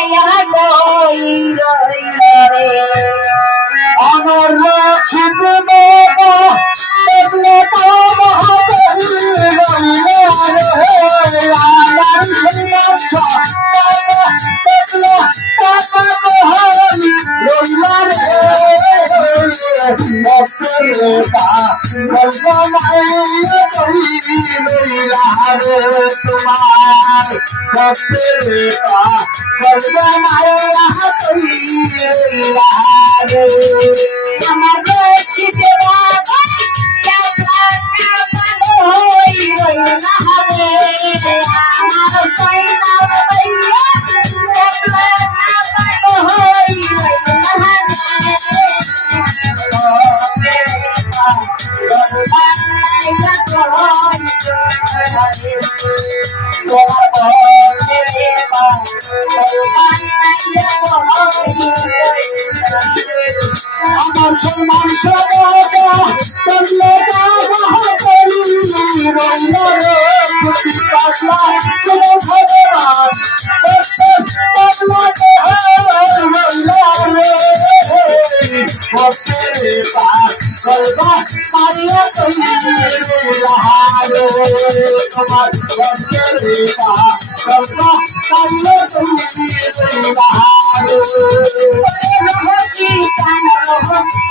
মাইয়া কই রইলে আমার রচিত বাবা দেখলে কাবা রইলে আমার সন্ন্যাস দেখলে কাবা কহলি রইলে মক্কেলেটা গলগনায় কই রইলা রে তোমার মক্কেলেটা গলগনায় কই রইলা রে আমার রশিদ বাবা কাবা কাবা কই রইলা রে আমার কইনা মাইয়া কাবা কাবা কই রইলা আমার সম্মান সবাবা তোমরা কাবা করি রইলা রে প্রতি পাগলা চলো ভগবান পাগলা রইলা রে মক্কেলেটা গলবা মারিয়া কই রইলা রে তোমার মক্কেলেটা গলবা মারিয়া কই রইলা রে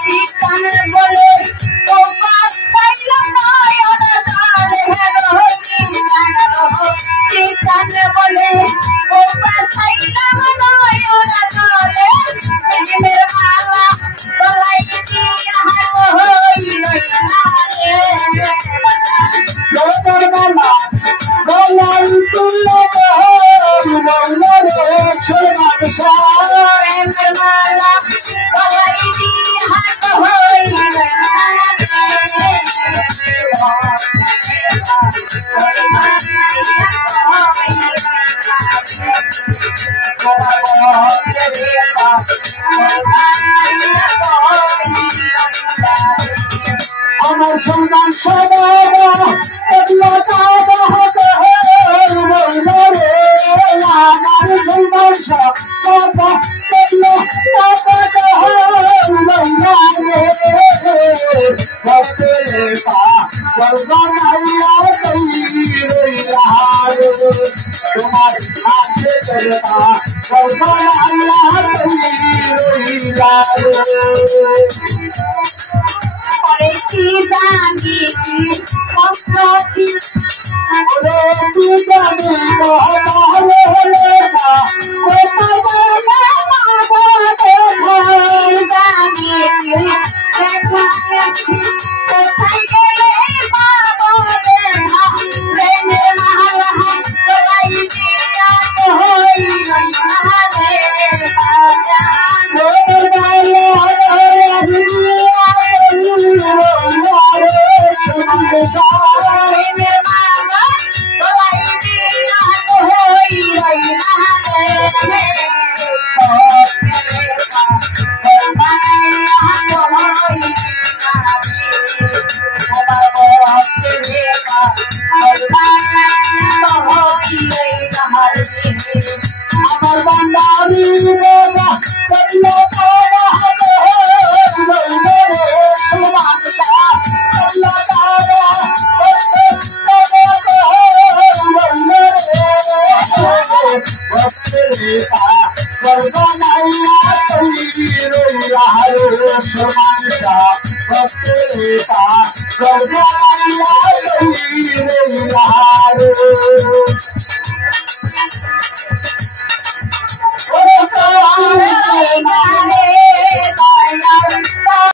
শীতান বলে ও পাশাইলা নয়ন জালে শীতান বলে ও পাশাইলা নয়ন জালে প্রেমের মালা গলাই দিয়া হই রইলা রে তোর মালা গলাই তুলে রইলা রে সোনার প্রেমের মালা গলাই দিয়া হই আমার সম্মান সবাবা এগুলো কাবা রইলা রে আমার সম্মান সবাবা এগুলো কাবা রইলা রে মক্কেলেটা গলগনাইয়া কই রইলা রে তোমার আশিকেরা গলগনাইয়া কই রইলা রে পরে কি জানি কি কষ্টটি ওরে কি জানি মহলে হলে না কোথায় গেলে পাবো দেখা জানি কি কোথায় গেলে পাবো দেখা প্রেমের মালা গলাই দিয়া হই রইলা রে বাজান তোর গালে রইলা রে সোনার প্রেমের মালা গলাই দিয়া হই রইলা রে আমার বান্দারি বাবা কতলো কাবা রইলা রে সোনার কতলো কাবা রইলা রে মক্কেলেটা গলগনাইয়া কই রইলা রে সোনার মক্কেলেটা গলগনাইয়া কই